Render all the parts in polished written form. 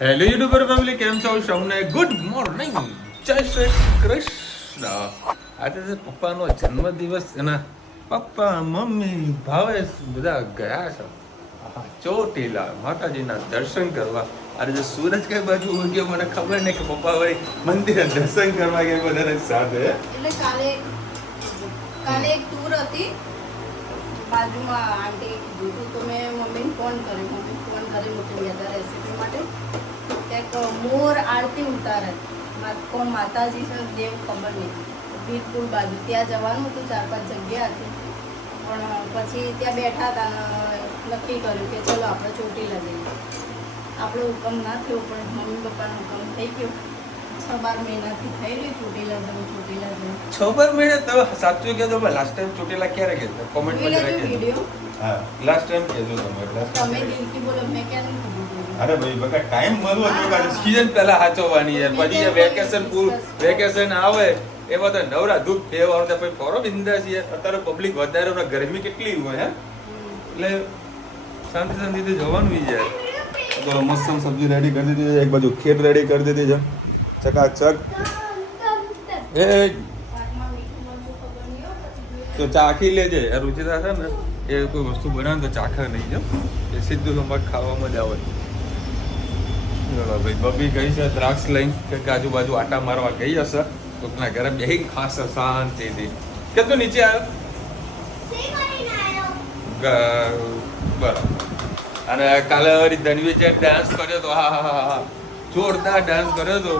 Hello YouTuber family, કેમ છો? સૌને ગુડ મોર્નિંગ, જય શ્રી કૃષ્ણ. આજે છે પપ્પાનો જન્મદિવસ અને પપ્પા મમ્મી ભાવેશ બધા ગયા છે ચોટીલા માતાજીના દર્શન કરવા. આજે જો સુરત કઈ બાજુ હોય ગયો મને ખબર નહીં કે પપ્પા ભાઈ મંદિરે દર્શન કરવા ગયા બધા સાથે. એટલે કાલે એક ટૂર હતી બાજુમાં આંટી કીધું તો મેં મમ્મીને ફોન કરીને મોકલી હતા રેસીપી માટે. ક્યાંક મોર આરતી ઉતારે કોણ માતાજી છે દેવ ખબર નહીં, વીરપુર બાજુ ત્યાં જવાનું હતું. 4-5 જગ્યા હતી પણ પછી ત્યાં બેઠા હતા અને નક્કી કર્યું કે ચલો આપણે ચોટીલા જઈએ. આપણો હુકમ ના થયો પણ મમ્મી પપ્પાનો હુકમ થઈ ગયો. 6-12 મહિનાથી થઈ રહ્યું ચોટીલા જવું. 6-12 મહિના તો સાચું કહેજો. લાસ્ટ ટાઈમ ચોટીલા ક્યારે ગયા? કોમેન્ટ માં જરા કહેજો. વિડિયો હા, લાસ્ટ ટાઈમ કહેજો તમે દિલથી બોલો, મેં ક્યાં નહીં કીધું. અરે ભાઈ બકા ટાઈમ મળવો જોઈએ. સીઝન પહેલા સાચવવાની યાર, પછી જે વેકેશન આવે એમાં તો નવરા ધૂપ દેવાનું પછી ફરો બિંદાસ યાર. અત્યારે પબ્લિક વધારે ને ગરમી કેટલી હોય હે, એટલે શાંતિથી જવાનું યાર. તો મસ્ત સબ્જી રેડી કરી દીધી છે, એક બાજુ ખીર રેડી કરી દીધી છે ચકાચક. એ તો ચાખી લેજે. રુચિતા છે ને એ કોઈ વસ્તુ બનાવે તો ચાખે નહીં જો, એ સીધું તમારે ખાવામાં જ આવે. ચલો ભાઈ, બબી ગઈ છે દ્રાક્ષ લઈને કે આજુબાજુ આટા મારવા ગઈ હશે. કોકના ઘરે બેહીને ખાશે શાંતિથી. કેટલું નીચે આવ્યો બરાબર. અને કાલે ધનવી જે ડાન્સ કર્યો હતો, હા હા હા, જોરદાર ડાન્સ કર્યો હતો.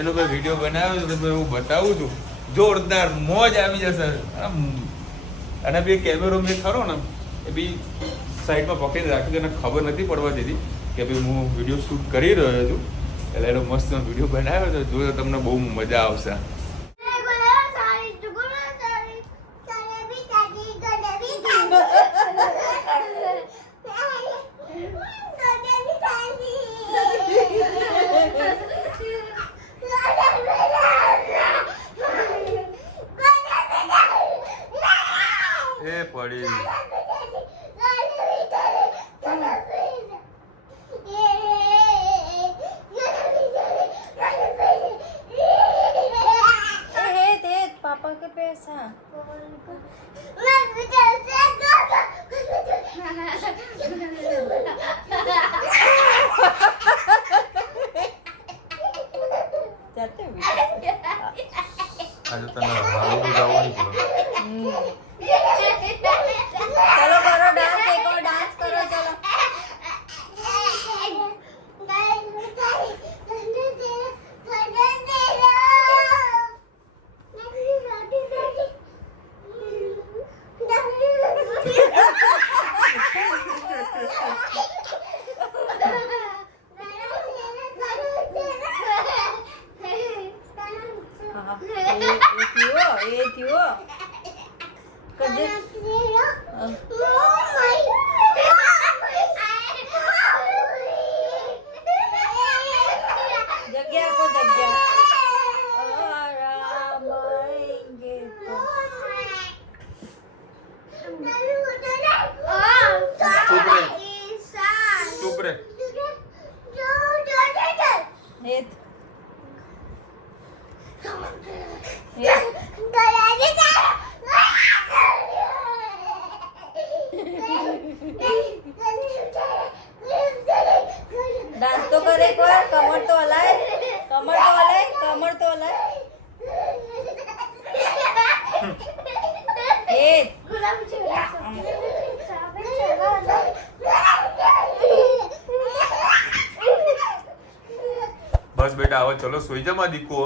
એનો મેં વિડીયો બનાવ્યો તો હું બતાવું છું. જોરદાર મોજ આવી જશે. અને બી કેમેરો મેં ખરો ને એ બી સાઈડમાં પકડી રાખી એને ખબર નથી પડવા દીધી કે ભાઈ હું વિડીયો શૂટ કરી રહ્યો છું. એટલે એનો મસ્ત વિડીયો બનાવ્યો તો જોયો, તમને બહુ મજા આવશે. એ પડી पापा के पैसा આજે તને હારું ગાવાની પડે. चलो करो डांस, एक और डांस करो चलो. ये क्यों करजे जग्या को जग्या आराम आएंगे तो ચૂપ રે. डांस तो करे एक बार, कमर तो हलाए, कमर तो हलाए, कमर तो हलाए. બસ બેટા હવે ચલો સુઈ જા માં દીકુ.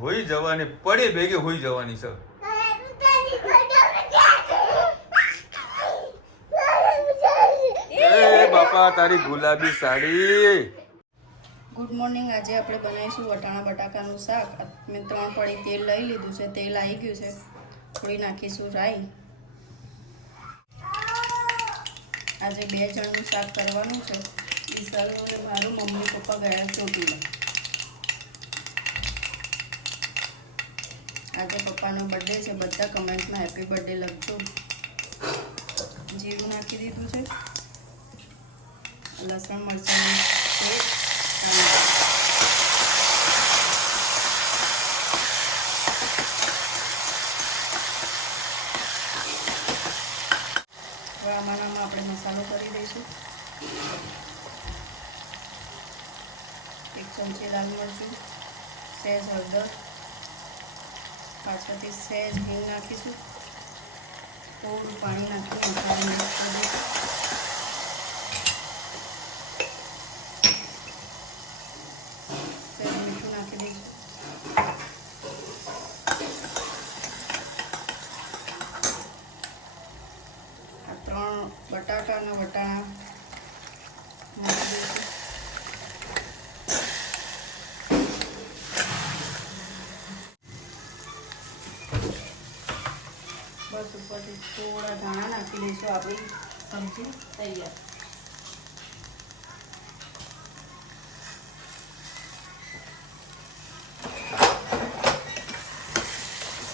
હોઈ જવાની પડે ભેગે હોઈ જવાની છે. એ બાપા તારી ગુલાબી સાડી. Good morning. આજે આપણે બનાવીશું વટાણા બટાકાનું શાક. મેં 3 પડી તેલ લઈ લીધું છે, તેલ આવી ગયું છે. થોડી નાખીશું રાઈ. આજે 2 જણનું શાક કરવાનું છે. વિશાલ અને મારું મમ્મી પપ્પા ગયા ચોટીલા. આજે પપ્પાનો બર્થડે છે, બધા કમેન્ટમાં હેપી બર્થડે લખજો. જીરું નાખી દીધું છે, લસણ મરચાંની પેસ્ટ, હવે આમાં આપણે મસાલો કરી દઈશું. 1 ચમચી લાલ મરચું, સહેજ હળદર, પાછળથી સહેજ હિંગ નાખીશું. થોડું પાણી નાખી મસાલો મિક્સ કરી દઈશું. સહેજ મીઠું નાખી દઈશું. આ 3 બટાકા અને વટાણા નાખી દઈશું. બસ ઉપરથી થોડા ધાણા નાખી દઈશું. આપણી સબ્જી તૈયાર.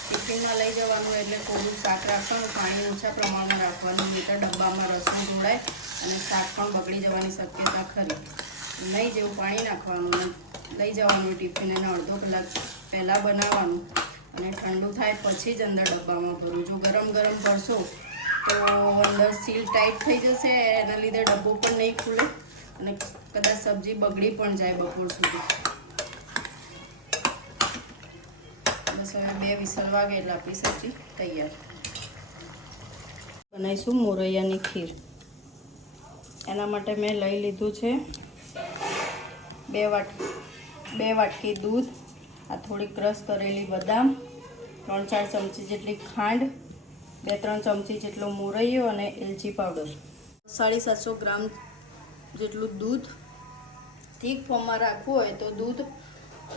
ટિફિનમાં લઈ જવાનું એટલે થોડું શાક રાખવાનું, પાણી ઓછા પ્રમાણમાં રાખવાનું, નહીં તો ડબ્બામાં રસોઈ ઢોળાય અને શાક પણ બગડી જવાની શક્યતા ખરી. નહીં જેવું પાણી નાખવાનું, લઈ જવાનું ટિફિન, એને અડધો કલાક પહેલાં બનાવવાનું અને ઠંડુ થાય પછી જ અંદર ડબ્બામાં ભરવું. જો ગરમ ગરમ ભરશો તો અંદર સીલ ટાઈટ થઈ જશે, એના લીધે ડબ્બો પણ નહીં ખુલે અને કદાચ સબ્જી બગડી પણ જાય બપોર સુધી. બસ હવે 2 વિસલ વાગે એટલે આપણી સબ્જી તૈયાર. બનાવીશું મોરૈયાની ખીર. એના માટે મેં લઈ લીધું છે 2 વાટકી દૂધ, આ થોડી ક્રશ કરેલી બદામ, 3-4 ચમચી જેટલી ખાંડ, 2-3 ચમચી જેટલો મોરૈયો અને એલચી પાવડર. 750 ગ્રામ જેટલું દૂધ. થીક ફોર્મમાં રાખવું હોય તો દૂધ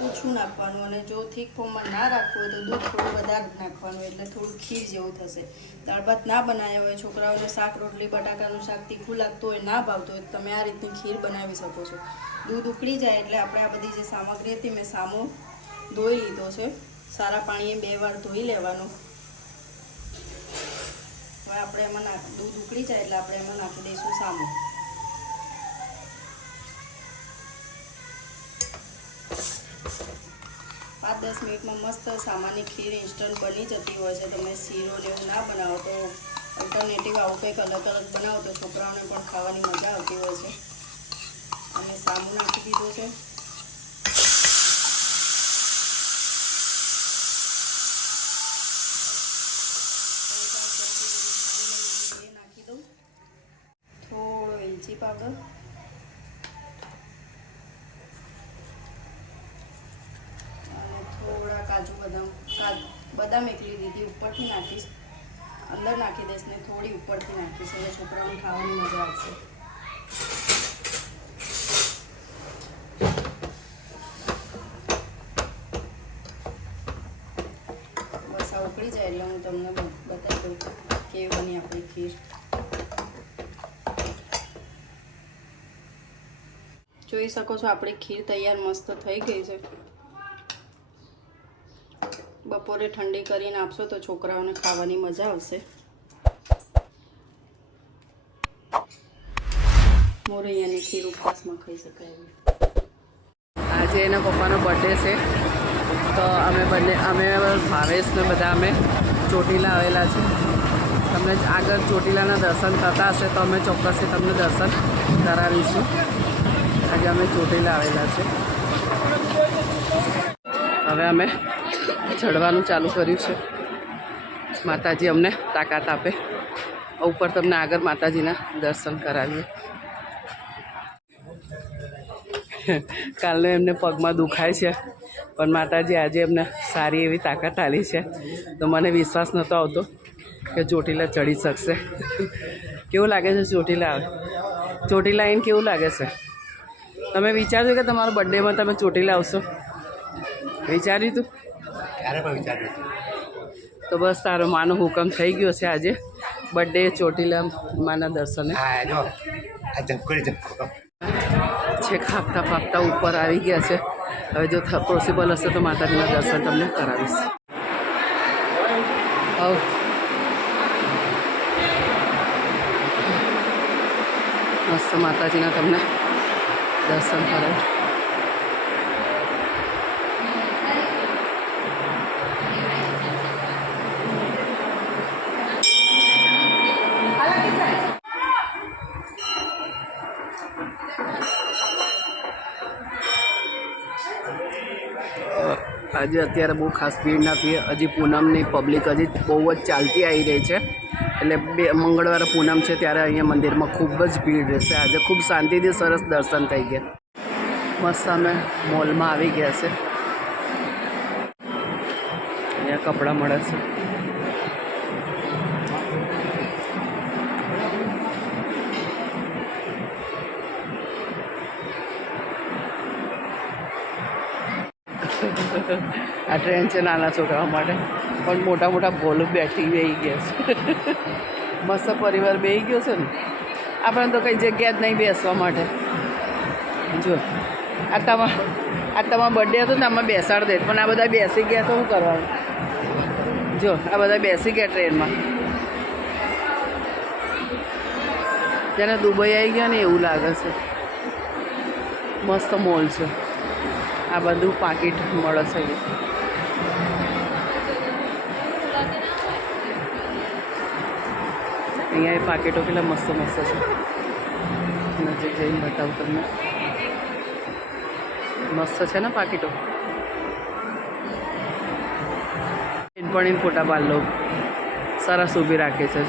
ઓછું નાખવાનું, અને જો થીક ફોર્મમાં ના રાખવું હોય તો દૂધ થોડું વધારે નાખવાનું, એટલે થોડું ખીર જેવું થશે. દાળ ભાત ના બનાવ્યા હોય, છોકરાઓને શાક રોટલી બટાકાનું શાક તીખું લાગતું હોય, ના ભાવતું હોય, તમે આ રીતની ખીર બનાવી શકો છો. દૂધ ઉકળી જાય એટલે આપણે આ બધી જે સામગ્રી હતી મેં સામો ધોઈ લીધો છે. સારા પાણીએ 2 વાર ધોઈ લેવાનું. હવે આપણે એમાં દૂધ ઉકળી જાય એટલે આપણે એમાં નાખી દઈશું સામો. પાંચ 10 મિનિટમાં મસ્ત સામાની ખીર ઇન્સ્ટન્ટ બની જતી હોય છે. તમે શીરો ને એવું ના બનાવો તો અલ્ટરનેટિવ આવું કંઈક અલગ અલગ બનાવો તો છોકરાઓને પણ ખાવાની મજા આવતી હોય છે. અને સામો નાખી દીધો છે. નાખી દઉં થોડો એલચી પાવડર, અને થોડા કાજુ બદામ એકલી દીધી ઉપરથી નાખીશ, અંદર નાખી દઈશ ને થોડી ઉપરથી નાખીશ એટલે છોકરાઓને ખાવાની મજા આવશે. બસ આ ઉકળી જાય એટલે હું તમને બતાવી દઉં કેવી બની આપણી ખીર. જોઈ શકો છો આપણી ખીર તૈયાર મસ્ત થઈ ગઈ છે. બપોરે ઠંડી કરીને આપશો તો છોકરાઓને ખાવાની મજા આવશે. મોરૈયાની ખીર ઉપવાસમાં ખાઈ શકાય. આજે એના પપ્પાનો બર્થડે છે તો અમે ભાવેશ ને બધા અમે ચોટીલા આવેલા છે. તમને આગળ ચોટીલાના દર્શન થતા હશે તો અમે ચોક્કસથી તમને દર્શન કરાવીશું. આજે અમે ચોટીલા આવેલા છે. હવે અમે ચડવાનું ચાલુ કર્યું છે. માતાજી અમને તાકાત આપે. ઉપર તમને આગળ માતાજીના દર્શન કરાવીએ. કાલનો એમને પગમાં દુખાય છે પણ માતાજી આજે એમને સારી એવી તાકાત આલી છે. તો મને વિશ્વાસ નહોતો આવતો કે ચોટીલા ચડી શકશે. કેવું લાગે છે ચોટીલા આવે? ચોટીલા આવીને કેવું લાગે છે? તમે વિચાર્યું કે તમારા બર્થડેમાં તમે ચોટીલા આવશો? વિચાર્યું હતું? ક્યારે પણ વિચાર્યું? તો બસ તારો માનો હુકમ થઈ ગયો છે. આજે બર્થડે ચોટીલા માના દર્શને. હા જો આ ઝપકો છેક હાંફતા ઉપર આવી ગયા છે. હવે જો પોસિબલ હશે તો માતાજીના દર્શન તમને કરાવીશ. હવ મસ્ત માતાજીના તમને દર્શન કરો. આજે અત્યારે બહુ ખાસ ભીડ નથી. હજી પૂનમની પબ્લિક હજી બહુ જ ચાલતી આવી રહી છે. એટલે મંગળવારે પૂનમ છે ત્યારે અહીંયા મંદિરમાં ખૂબ જ ભીડ રહેશે. આજે ખૂબ શાંતિથી સરસ દર્શન થઈ ગયા. મસ્ત અમે મોલમાં આવી ગયા છે. અહીંયા કપડાં મળે છે. આ ટ્રેન છે નાના છોકરાઓ માટે, પણ મોટા મોટા બોલો બેઠી ગયા છે. મસ્ત પરિવાર બેસી ગયો છે ને. આપણે તો કંઈ જગ્યા જ નહીં બેસવા માટે. જો આ તમારો બર્થડે હતો ને આમાં બેસાડી દે, પણ આ બધા બેસી ગયા તો શું કરવાનું? જો આ બધા બેસી ગયા ટ્રેનમાં. જેને દુબઈ આવી ગયા ને એવું લાગે છે. મસ્ત મોલ છે. આ બધું પાકીટ મળે છે. અહીંયા એ પાકીટો કેટલા મસ્ત મસ્ત છે. નજીક જઈને બતાવું તમને. મસ્ત છે ને પાકીટો. પણ ફોટા પાડ લો. સરસ ઊભી રાખે છે.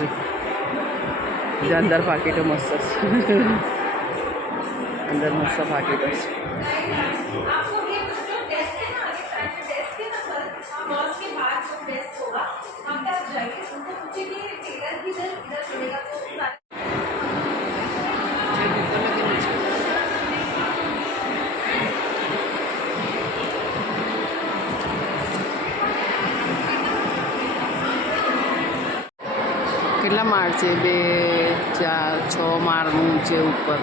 જો અંદર પાકીટો મસ્ત છે. અંદર મસ્ત પાકીટો છે. કેટલા માળ છે? 2, 4, 6 માળનું છે ઉપર.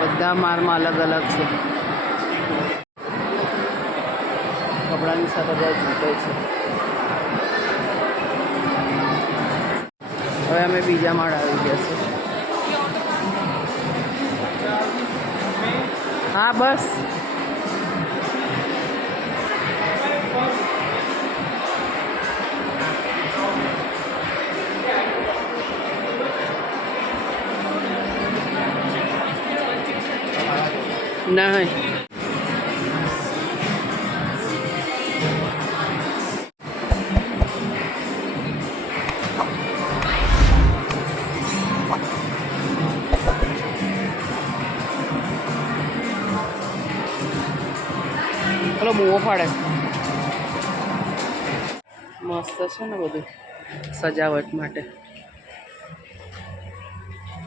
બધા માળમાં અલગ અલગ છે. કપડાની સાથે બધા જૂટે છે. હવે અમે બીજા માળ આવી ગયા છે. હા બસ. નહીં પેલો બૂવો પાડે. મસ્ત છે ને બધું સજાવટ માટે.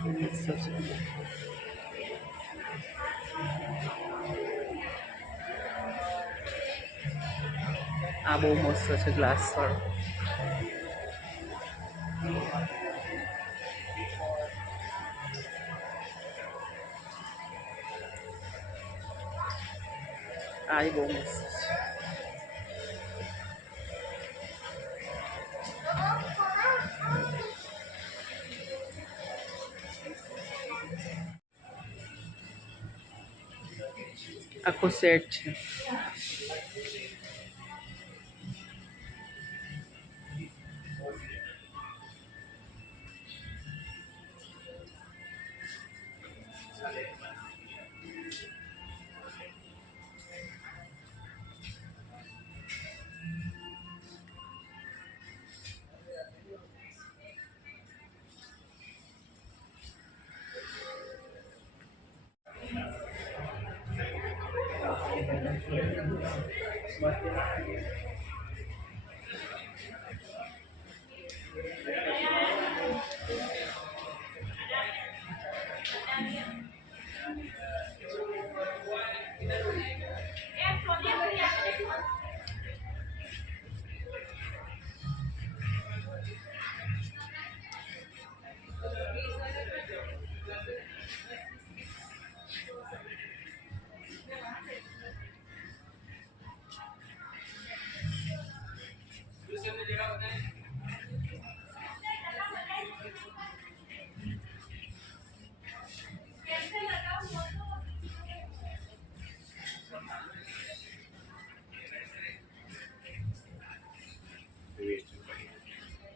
મસ્ત છે. આ બહુ મસ્ત છે ગ્લાસ વાળો. આ બહુ મસ્ત છે. આખો સેટ છે.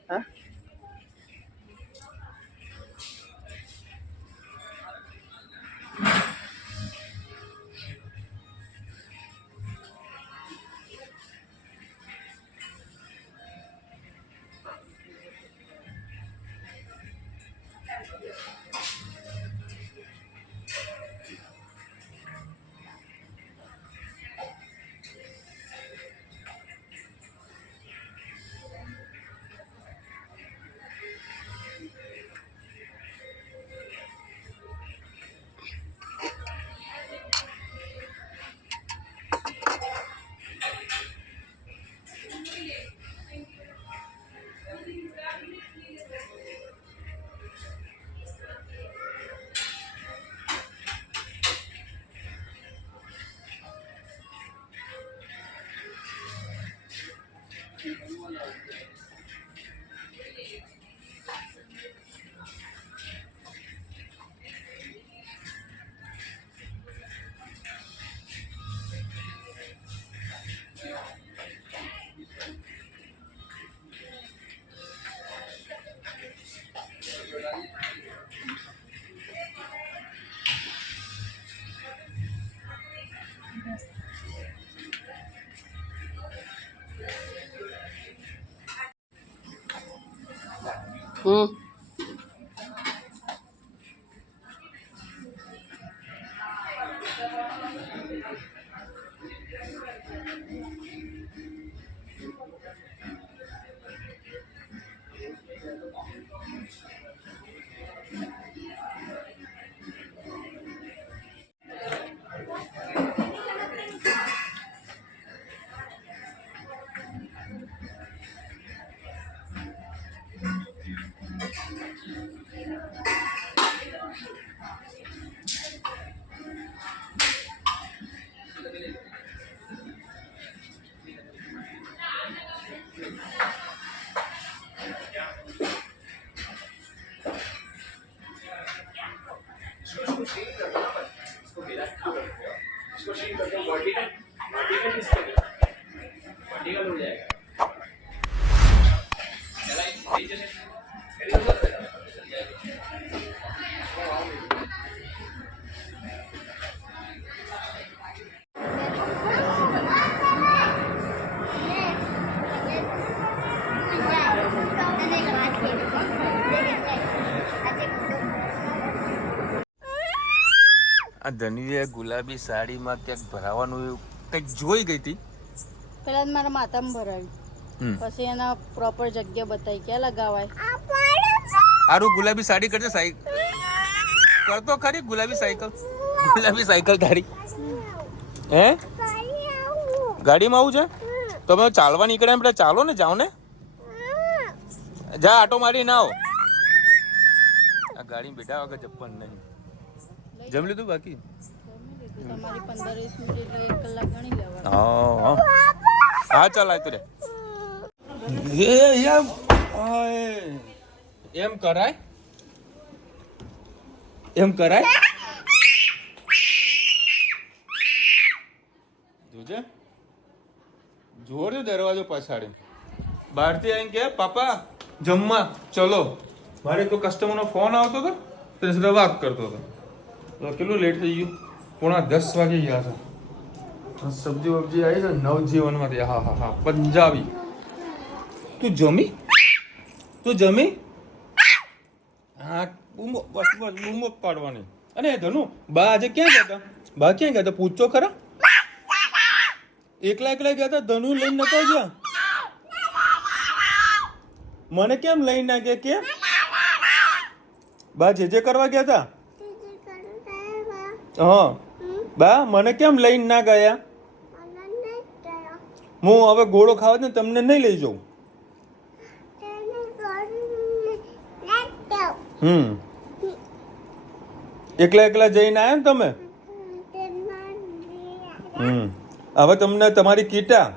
હા આ ધનવીએ ગુલાબી સાડીમાં ક્યાંક ભરાવાનું એવું કંઈક જોઈ ગઈ હતી. પેલા મારા માથામાં ભરાયું, પછી એના પ્રોપર જગ્યા બતાવી ક્યાં લગાવાય. આરું ગુલાબી સાડી કરજે, કરતો ખરી ગુલાબી સાયકલ તારી હે ગાડીમાં આવું છે તો અમે ચાલવા નીકળ્યા આપણે ચાલો ને, જાઓ ને, જા આટો મારી ના આવો. આ ગાડી બેઠા વગર ચપ્પલ નહીં. જમી લીધું બાકી? તમારી 15-20 મિનિટ એટલે 1 કલાક ગણી લેવા. હા ચાલ આય તું એમ કરાય, એમ કરાય. જોજે જોર દરવાજો પછાડે. બહારથી આવીને કે પાપા જમવા ચલો. મારે તો કસ્ટમરનો ફોન આવતો હતો, તેની સાથે વાત કરતો હતો. તો કેટલું લેટ થઈ ગયું, 9:45 વાગે ગયા છે. સબ્જી વબ્જી આવી છે નવજીવનમાંથી. હા હા હા પંજાબી. તું જમી હા બૂમો બસ બૂમો પાડવાની. અને ધનુ બા આજે ક્યાં ગયા હતા? બા ક્યાં ગયા હતા પૂછો ખરા? એકલા ગયા હતા, ધનુ લઈને નતો ગયા. મને કેમ લઈને ના ગયા? કેમ બા જે કરવા ગયા હતા? હા બા મને કેમ લઈને ના ગયા? હું હવે ગોળો ખાવા ને તમને નહીં લઈ જાઉં. એકલા જઈને આવ્યા ને તમે? હવે તમને તમારી કીટા.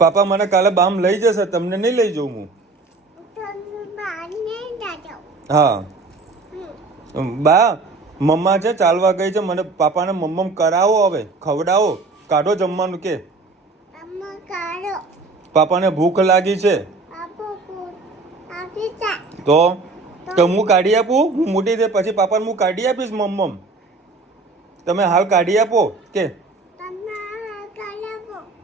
પાપા મને કાલે બામ લઈ જશે, તમને નહીં લઈ જાઉં હું. હા બા મમ્મા છે ચાલવા ગઈ છે, મને પાપાને મમ્મમ કરાવો, હવે ખવડાવો, કાઢો જમવાનું કે પાપાને ભૂખ લાગી છે તો હું કાઢી આપું? હું મોટી થઈ પછી પાપાને હું કાઢી આપીશ મમ્મ. તમે હાલ કાઢી આપો કે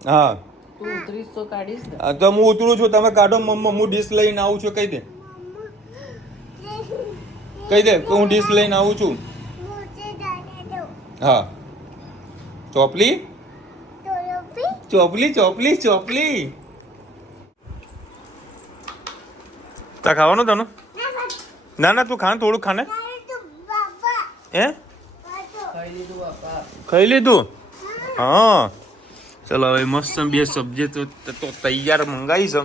હા તું ઉતરીશ તો કાઢીશ ને. તો હું ઉતરું છું, તમે કાઢો મમ્મ. હું ડીશ લઈને આવું છું. કહી દે કે હું ડીશ લઈને આવું છું. હા ચોપલી ચોપલી ચોપલી ચોપલી તા ખાવાનું તને? ના ના તું ખાને, થોડું ખાને. હે ખાઈ લીધું બાપા. ખાઈ લીધું? હા ચલો હવે મસ્ત બે સબ્જી તો તૈયાર મંગાવી છે.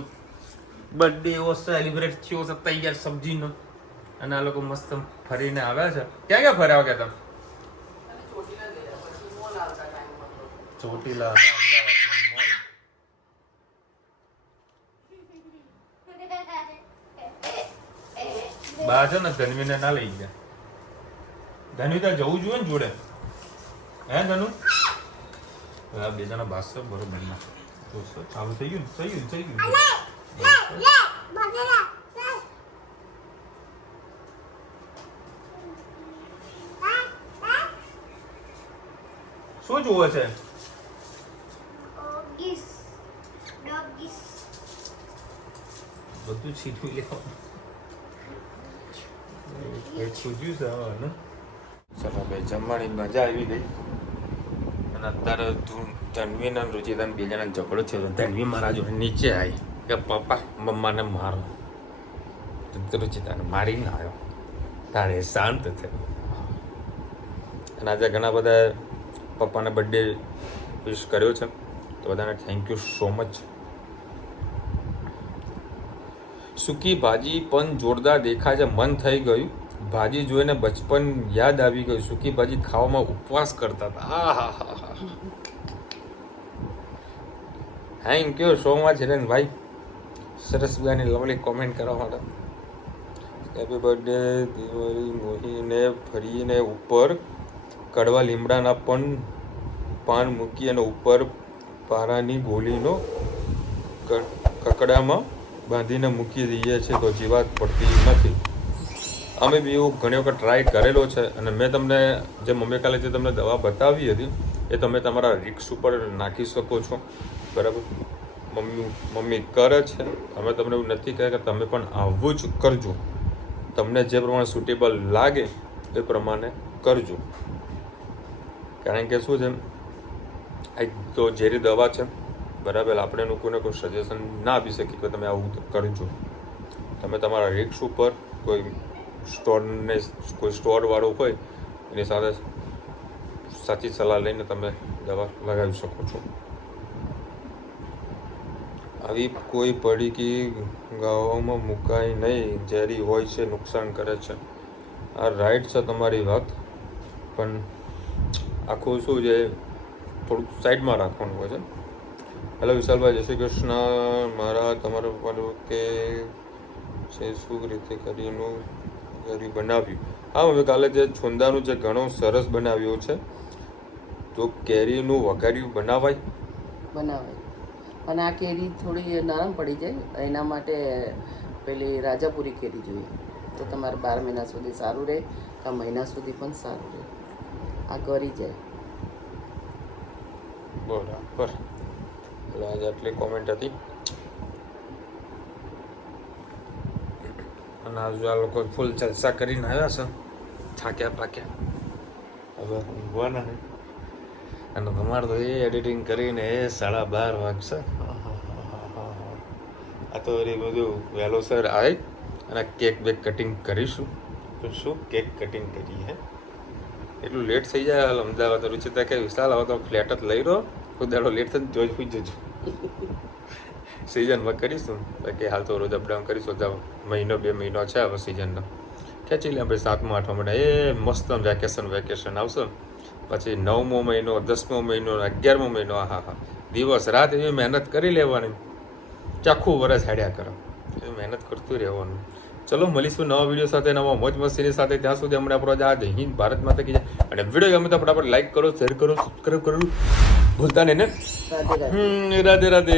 બર્થડે એવો સેલિબ્રેટ થયો છે તૈયાર સબ્જીનો. અને આ લોકો મસ્ત ફરીને આવ્યા છે. ક્યાં ક્યાં ફર્યા ગયા તમે? ચોટીલા બા છે ને ધનવીને ના લઈ ગયા. ધનવી ત્યાં જવું જોઈએ ને જોડે. હે ધનુ? આ બે જણા બાસ છે બરોબર ના. ચાલુ થઈ ગયું ને? થઈ ગયું. શું જોવે છે? બધું છીનવી લેવાનું. છૂટ્યું છે હવે ને. ચલો ભાઈ જમવાની મજા આવી ગઈ. અને અત્યારે ધનવીને રુચિતાને બે જણા ઝઘડો થયો. ધનવી મારા જોડે નીચે આવી કે પપ્પા મમ્માને મારો. રુચિતાને મારીને આવ્યો. તારે શાંત થયો. અને આજે ઘણા બધા પપ્પાને બર્થડે વિશ કર્યો છે તો બધાને થેન્ક યુ સો મચ. સૂકી ભાજી પણ જોરદાર દેખાય છે. મન થઈ ગયું. ભાજી જોઈને બચપન યાદ આવી ગયું. સૂકી ભાજી ખાવામાં ઉપવાસ કરતા હતા. હા હા હા હા. Thank you so much Hiren ભાઈ, સરસ મજાની લવલી કોમેન્ટ કરવા માટે. Happy birthday Diwali. મોહીને ફરીને ઉપર કડવા લીમડાના પણ પાન મૂકી અને ઉપર પારાની ગોળીનો કકડામાં બાંધીને મૂકી દઈએ છીએ તો જીવાત પડતી નથી. અમે બી એવું ઘણી વખત ટ્રાય કરેલો છે. અને મેં તમને જે મમ્મી કાલે જે તમને દવા બતાવી હતી એ તમે તમારા રિક્સ ઉપર નાખી શકો છો. બરાબર? મમ્મી કરે છે. અમે તમને એવું નથી કહે કે તમે પણ આવું જ કરજો. તમને જે પ્રમાણે સુટેબલ લાગે એ પ્રમાણે કરજો. કારણ કે શું છે, આ તો ઝેરી દવા છે. બરાબર? આપણે લોકોને કોઈ સજેશન ના આપી શકીએ કે તમે આવું કરજો. તમે તમારા રિક્સ ઉપર કોઈ સ્ટોરવાળો હોય એની સાથે સાચી સલાહ લઈને તમે દવા લગાવી શકો છો. આવી કોઈ પડીકી ગાવામાં મુકાય નહીં. ઝેરી હોય છે, નુકસાન કરે છે. આ રાઈટ છે તમારી વાત, પણ આખું શું છે થોડુંક સાઈડમાં રાખવાનું હોય છે. હેલો વિશાલભાઈ, જય શ્રી કૃષ્ણ. મારા તમારા પપ્પાનું કે છે શું રીતે કરીનું ઘરી બનાવ્યું? હા હવે કાલે જે છોંદાનું જે ઘણું સરસ બનાવ્યું છે. તો કેરીનું વઘાર્યું બનાવાય? બનાવાય. અને આ કેરી થોડી નરમ પડી જાય એના માટે પેલી રાજાપુરી કેરી જોઈએ તો તમારે 12 મહિના સુધી સારું રહે, આ મહિના સુધી પણ સારું રહે. આ ગળી જાય. બરાબર. એટલે આજે આટલી કોમેન્ટ હતી. અને આજુ આ લોકો ફૂલ ચર્ચા કરીને આવ્યા છે. થાક્યા પાક્યા હવે ઊંઘવાના છે. અને તમારે તો એ એડિટિંગ કરીને એ 12:30 વાગશે. આ તો એ બધું વહેલો સર આવે અને કેક બેક કટિંગ કરીશું. તો શું કેક કટિંગ કરીએ? એટલું લેટ થઈ જાય. હાલ અમદાવાદ રુચિતા કે વિશાલ હવે તો ફ્લેટ જ લઈ રહ્યો. કોઈ દાડો લેટ થઈને જોઈ સુઈ જજો. સિઝનમાં કરીશું કે હાલ તો રોજ અપડાઉન કરીશું. તો મહિનો 2 મહિનો છે હવે સિઝનનો. ખેંચી લે ભાઈ 7મા 8મા મહિના એ મસ્ત વેકેશન આવશે. પછી 9મો મહિનો, 10મો મહિનો, 11મો મહિનો. હા હા, દિવસ રાત એવી મહેનત કરી લેવાની. આખું વરસ હેડ્યા કરો. એવી મહેનત કરતું રહેવાનું. ચલો મળીશું નવા વિડીયો સાથે, નવા મોજ મસ્તીની સાથે. ત્યાં સુધી હમણાં આપણો જય હિન્દ, ભારત માતા કી જય. અને વિડીયો ગમે તો ફટાફટ લાઈક કરો, શેર કરો, સબસ્ક્રાઈબ કરો. ભૂલતા નહીં ને. રાધે રાધે.